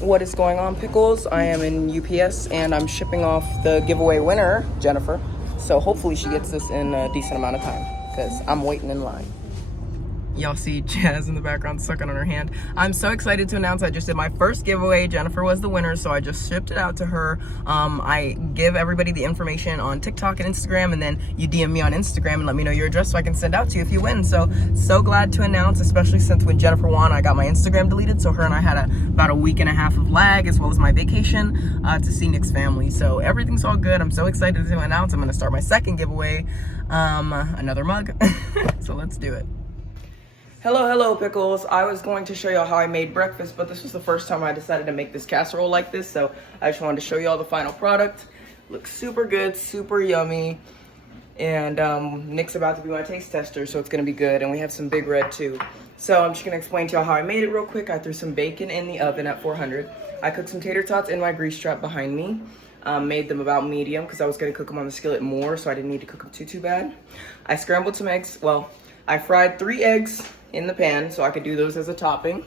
What is going on, Pickles? I am in UPS and I'm shipping off the giveaway winner, Jennifer. So hopefully she gets this in a decent amount of time because I'm waiting in line. Y'all see Jazz in the background sucking on her hand. I'm so excited to announce I just did my first giveaway. Jennifer was the winner, so I just shipped it out to her. I give everybody the information on TikTok and Instagram, and then you DM me on Instagram and let me know your address so I can send out to you if you win. So glad to announce, especially since when Jennifer won, I got my Instagram deleted, so her and I had about a week and a half of lag, as well as my vacation to see Nick's family. So everything's all good. I'm so excited to announce I'm gonna start my second giveaway, another mug. So let's do it. Hello, Pickles. I was going to show y'all how I made breakfast, but this was the first time I decided to make this casserole like this, so I just wanted to show y'all the final product. Looks super good, super yummy, and Nick's about to be my taste tester, so it's gonna be good, and we have some Big Red too. So I'm just gonna explain to y'all how I made it real quick. I threw some bacon in the oven at 400. I cooked some tater tots in my grease trap behind me. Made them about medium because I was gonna cook them on the skillet more, so I didn't need to cook them too bad. I scrambled some eggs. Well, I fried 3 eggs in the pan so I could do those as a topping.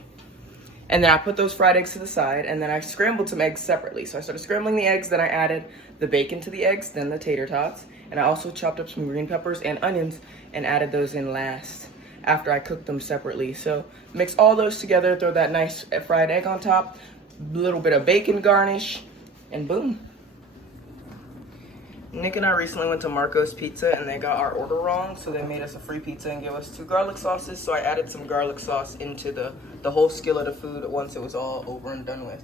And then I put those fried eggs to the side, and then I scrambled some eggs separately. So I started scrambling the eggs, then I added the bacon to the eggs, then the tater tots. And I also chopped up some green peppers and onions and added those in last after I cooked them separately. So mix all those together, throw that nice fried egg on top, a little bit of bacon garnish, and boom. Nick and I recently went to Marco's Pizza and they got our order wrong, so they made us a free pizza and gave us 2 garlic sauces. So I added some garlic sauce into the whole skillet of food once it was all over and done with.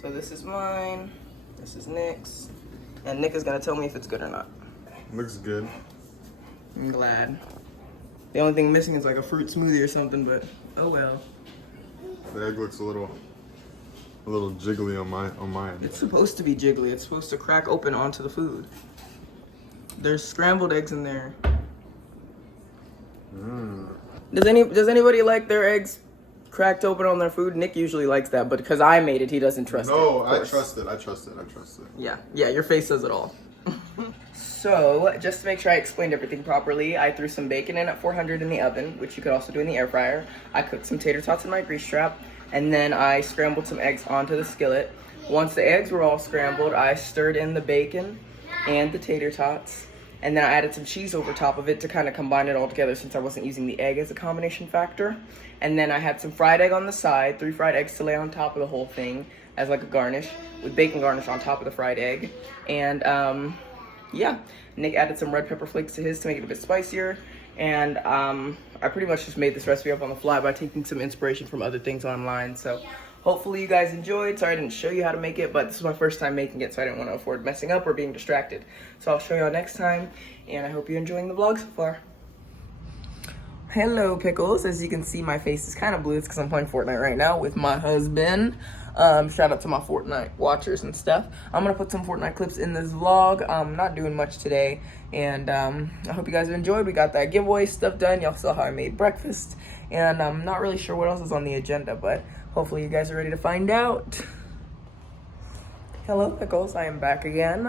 So this is mine, this is Nick's, and Nick is gonna tell me if it's good or not. Looks good. I'm glad. The only thing missing is like a fruit smoothie or something, but oh well. The egg looks a little jiggly on my end. It's supposed to be jiggly. It's supposed to crack open onto the food. There's scrambled eggs in there. Does anybody like their eggs cracked open on their food? Nick usually likes that, but because I made it, he doesn't trust it. No, I trust it. Yeah, your face says it all. So, just to make sure I explained everything properly, I threw some bacon in at 400 in the oven, which you could also do in the air fryer. I cooked some tater tots in my grease trap, and then I scrambled some eggs onto the skillet. Once the eggs were all scrambled, I stirred in the bacon and the tater tots, and then I added some cheese over top of it to kind of combine it all together since I wasn't using the egg as a combination factor. And then I had some fried egg on the side, 3 fried eggs to lay on top of the whole thing as like a garnish, with bacon garnish on top of the fried egg. And yeah, Nick added some red pepper flakes to his to make it a bit spicier. And I pretty much just made this recipe up on the fly by taking some inspiration from other things online. So hopefully you guys enjoyed. Sorry I didn't show you how to make it, but this is my first time making it, so I didn't want to afford messing up or being distracted. So I'll show y'all next time, and I hope you're enjoying the vlog so far. Hello, Pickles. As you can see, my face is kind of blue. It's because I'm playing Fortnite right now with my husband. Shout out to my Fortnite watchers and stuff. I'm gonna put some Fortnite clips in this vlog. I'm not doing much today, and I hope you guys have enjoyed. We got that giveaway stuff done. Y'all saw how I made breakfast, and I'm not really sure what else is on the agenda, but hopefully you guys are ready to find out. Hello, Pickles. I am back again.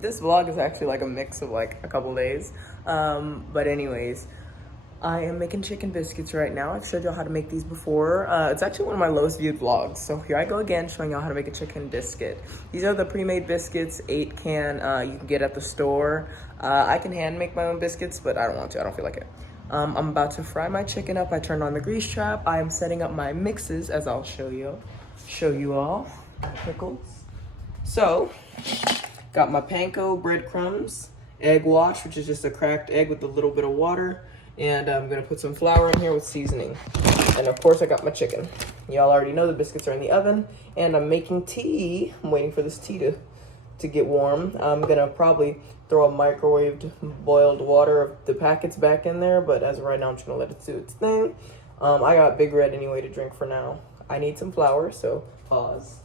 This vlog is actually like a mix of like a couple days, but anyways, I am making chicken biscuits right now. I've showed y'all how to make these before. It's actually one of my lowest viewed vlogs. So here I go again, showing y'all how to make a chicken biscuit. These are the pre-made biscuits, 8 can, you can get at the store. I can hand make my own biscuits, but I don't want to, I don't feel like it. I'm about to fry my chicken up. I turned on the grease trap. I am setting up my mixes, as I'll show you all. Pickles. So, got my panko breadcrumbs, egg wash, which is just a cracked egg with a little bit of water. And I'm gonna put some flour in here with seasoning. And of course I got my chicken. Y'all already know the biscuits are in the oven, and I'm making tea. I'm waiting for this tea to get warm. I'm gonna probably throw a microwaved boiled water of the packets back in there, but as of right now, I'm just gonna let it do its thing. I got Big Red anyway to drink for now. I need some flour, so pause.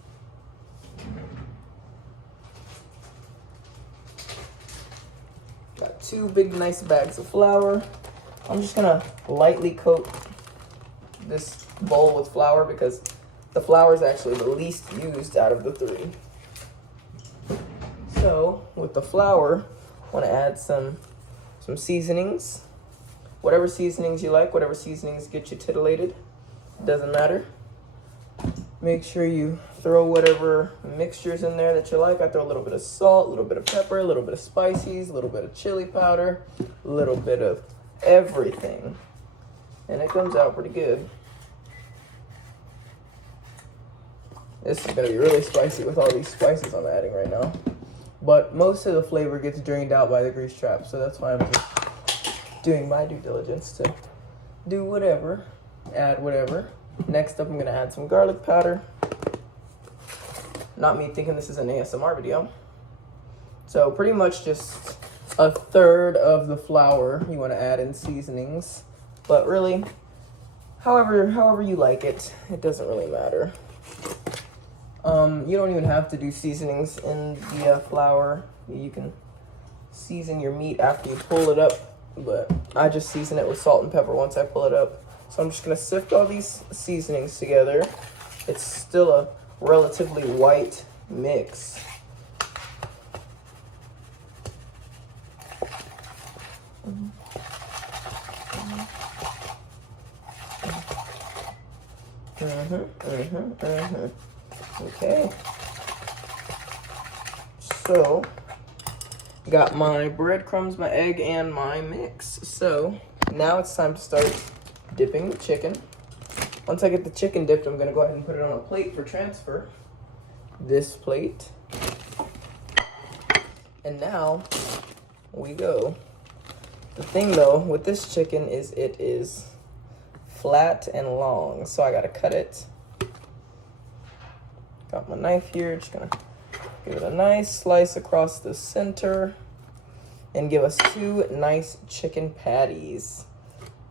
Got 2 big nice bags of flour. I'm just gonna lightly coat this bowl with flour because the flour is actually the least used out of the 3. So with the flour, I want to add some seasonings. Whatever seasonings you like, whatever seasonings get you titillated, doesn't matter. Make sure you throw whatever mixtures in there that you like. I throw a little bit of salt, a little bit of pepper, a little bit of spices, a little bit of chili powder, a little bit of everything. And it comes out pretty good. This is gonna be really spicy with all these spices I'm adding right now. But most of the flavor gets drained out by the grease trap, so that's why I'm just doing my due diligence to do whatever, add whatever. Next up, I'm gonna add some garlic powder. Not me thinking this is an ASMR video. So pretty much just a third of the flour you wanna add in seasonings. But really, however you like it, it doesn't really matter. You don't even have to do seasonings in the flour. You can season your meat after you pull it up, but I just season it with salt and pepper once I pull it up. So I'm just gonna sift all these seasonings together. It's still a relatively white mix. Okay. So, got my breadcrumbs, my egg, and my mix. So, now it's time to start dipping the chicken. Once I get the chicken dipped, I'm gonna go ahead and put it on a plate for transfer. This plate. And now, we go. The thing though, with this chicken is it is flat and long, so I gotta cut it. Got my knife here, just gonna give it a nice slice across the center and give us 2 nice chicken patties.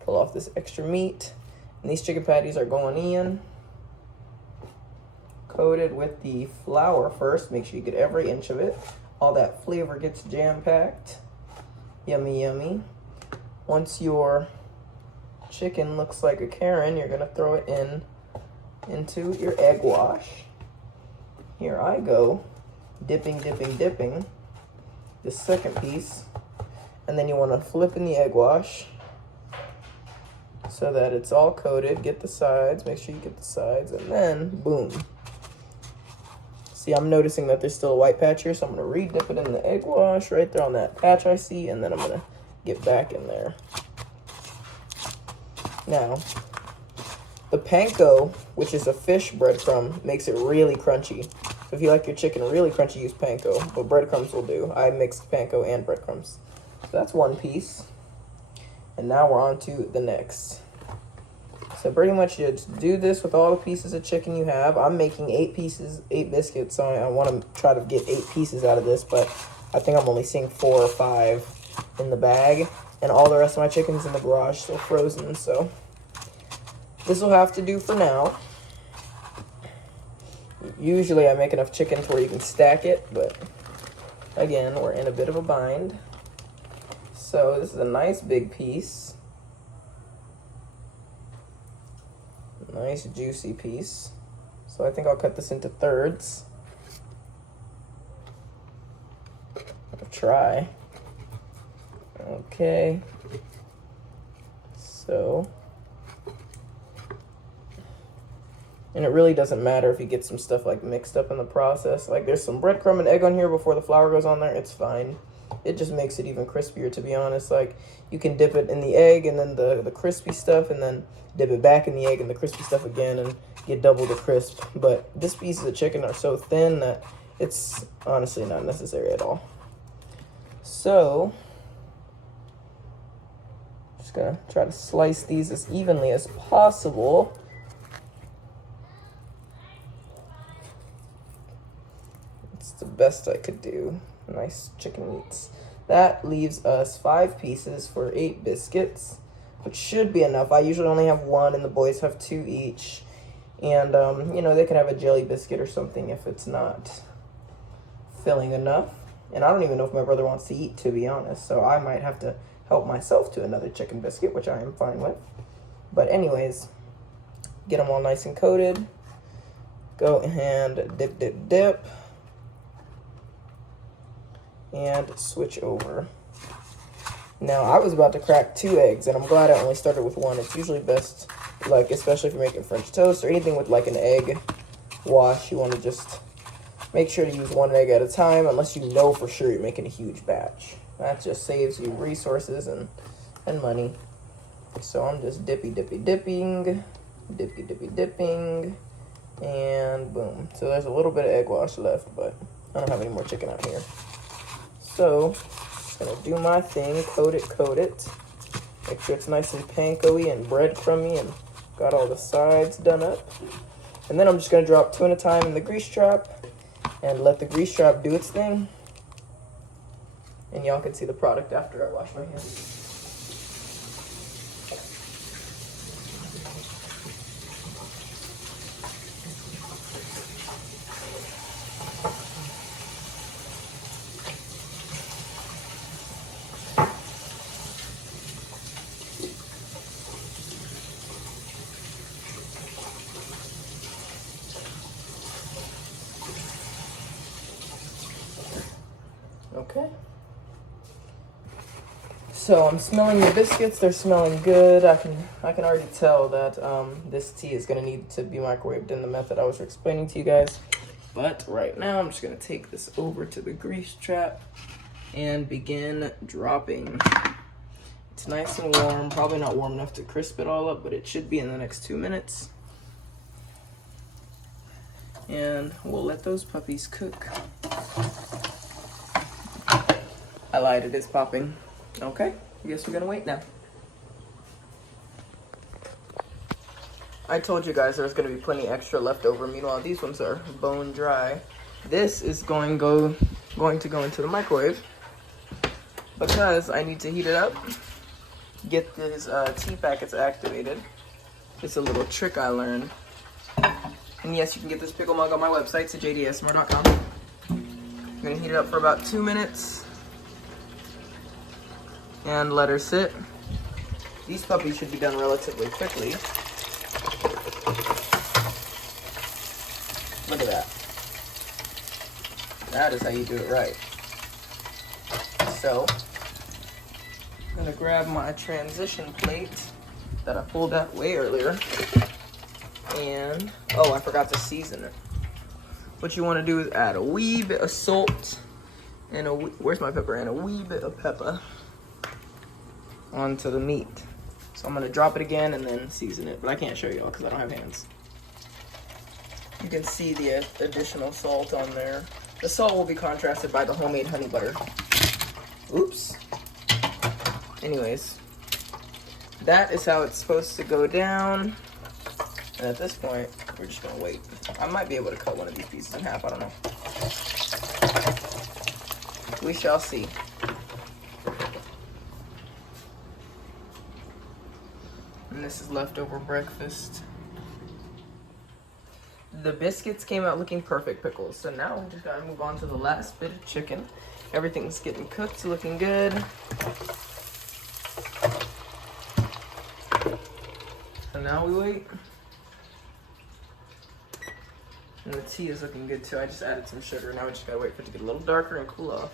Pull off this extra meat, and these chicken patties are going in. Coated with the flour first, make sure you get every inch of it. All that flavor gets jam-packed. Yummy, yummy. Once your chicken looks like a Karen, you're gonna throw it into your egg wash. Here I go, dipping the second piece. And then you wanna flip in the egg wash so that it's all coated. Get the sides, make sure you get the sides, and then boom. See, I'm noticing that there's still a white patch here, so I'm gonna re-dip it in the egg wash right there on that patch I see, and then I'm gonna get back in there. Now, the panko, which is a fish breadcrumb, makes it really crunchy. So if you like your chicken really crunchy, use panko, but breadcrumbs will do. I mixed panko and breadcrumbs. So that's one piece. And now we're on to the next. So pretty much you just do this with all the pieces of chicken you have. I'm making 8 pieces, 8 biscuits, so I want to try to get 8 pieces out of this, but I think I'm only seeing 4 or 5 in the bag, and all the rest of my chicken's in the garage, still frozen, so this will have to do for now. Usually I make enough chicken to where you can stack it, but again, we're in a bit of a bind. So this is a nice big piece. Nice juicy piece. So I think I'll cut this into thirds. I'll try. Okay. So, and it really doesn't matter if you get some stuff like mixed up in the process. Like there's some breadcrumb and egg on here before the flour goes on there. It's fine. It just makes it even crispier, to be honest. Like you can dip it in the egg and then the crispy stuff, and then dip it back in the egg and the crispy stuff again, and get double the crisp. But this pieces of chicken are so thin that it's honestly not necessary at all. So, just gonna try to slice these as evenly as possible. It's the best I could do. Nice chicken meats. That leaves us 5 pieces for 8 biscuits, which should be enough. I usually only have 1, and the boys have 2 each. And, you know, they can have a jelly biscuit or something if it's not filling enough. And I don't even know if my brother wants to eat, to be honest. So I might have to help myself to another chicken biscuit, which I am fine with. But anyways, get them all nice and coated. Go and dip. And switch over. Now, I was about to crack 2 eggs, and I'm glad I only started with 1. It's usually best, like, especially if you're making French toast or anything with, like, an egg wash, you want to just make sure to use 1 egg at a time, unless you know for sure you're making a huge batch. That just saves you resources and money. So I'm just dipping, and boom. So there's a little bit of egg wash left, but I don't have any more chicken out here. So just gonna do my thing, coat it. Make sure it's nice and panko-y and breadcrumby and got all the sides done up. And then I'm just gonna drop 2 at a time in the grease trap and let the grease trap do its thing. And y'all can see the product after I wash my hands. Okay. So I'm smelling the biscuits. They're smelling good. I can already tell that this tea is gonna need to be microwaved in the method I was explaining to you guys. But right now I'm just gonna take this over to the grease trap and begin dropping. It's nice and warm. Probably not warm enough to crisp it all up, but it should be in the next 2 minutes. And we'll let those puppies cook. I lied, it is popping. Okay, I guess we're gonna wait now. I told you guys there's gonna be plenty extra left over. Meanwhile, these ones are bone dry. This is going to go into the microwave because I need to heat it up, get these tea packets activated. It's a little trick I learned. And yes, you can get this pickle mug on my website, sjiadyasmr.com. I'm gonna heat it up for about 2 minutes and let her sit. These puppies should be done relatively quickly. Look at that. That is how you do it right. So, I'm gonna grab my transition plate that I pulled out way earlier. And, oh, I forgot to season it. What you wanna do is add a wee bit of salt and where's my pepper? And a wee bit of pepper onto the meat. So I'm gonna drop it again and then season it, but I can't show y'all because I don't have hands. You can see the additional salt on there. The salt will be contrasted by the homemade honey butter. Oops. Anyways, that is how it's supposed to go down. And at this point, we're just gonna wait. I might be able to cut one of these pieces in half, I don't know. We shall see. And this is leftover breakfast. The biscuits came out looking perfect, Pickles. So now we just gotta move on to the last bit of chicken. Everything's getting cooked, looking good. So now we wait. And the tea is looking good too. I just added some sugar. Now we just gotta wait for it to get a little darker and cool off.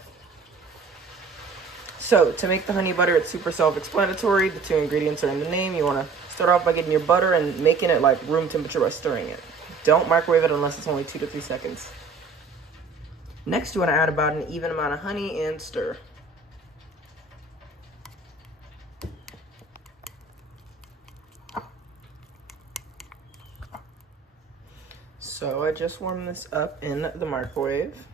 So to make the honey butter, it's super self-explanatory. The 2 ingredients are in the name. You wanna start off by getting your butter and making it like room temperature by stirring it. Don't microwave it unless it's only 2 to 3 seconds. Next, you want to add about an even amount of honey and stir. So I just warmed this up in the microwave.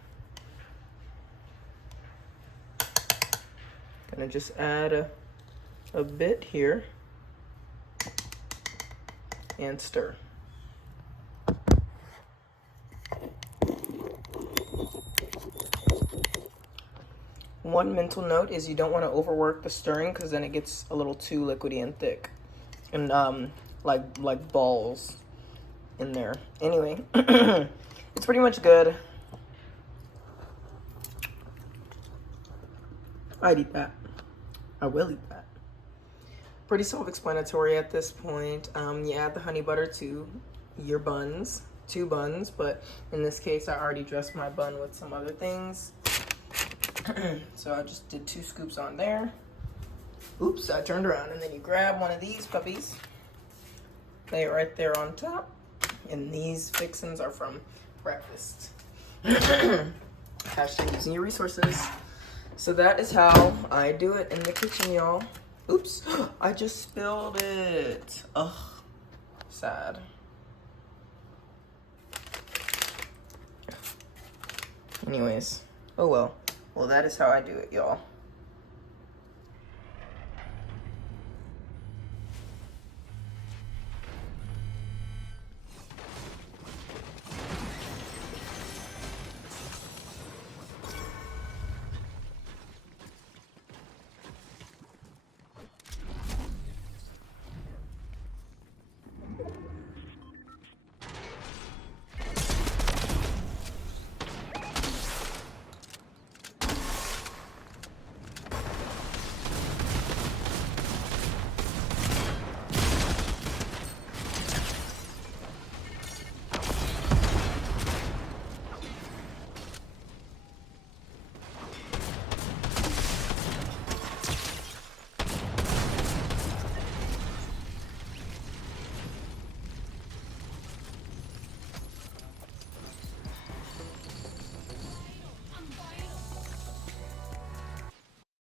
Gonna just add a bit here and stir. One mental note is you don't want to overwork the stirring because then it gets a little too liquidy and thick and like balls in there. Anyway, it's pretty much good. I'd eat that. I will eat that. Pretty self-explanatory at this point. You add the honey butter to your buns, 2 buns, but in this case I already dressed my bun with some other things. So I just did 2 scoops on there. Oops, I turned around. And then you grab one of these puppies, lay it right there on top, And these fixins are from breakfast. Hashtag using your resources. So that is how I do it in the kitchen, y'all. Oops, I just spilled it. Ugh, sad. Anyways, oh well. Well, that is how I do it, y'all.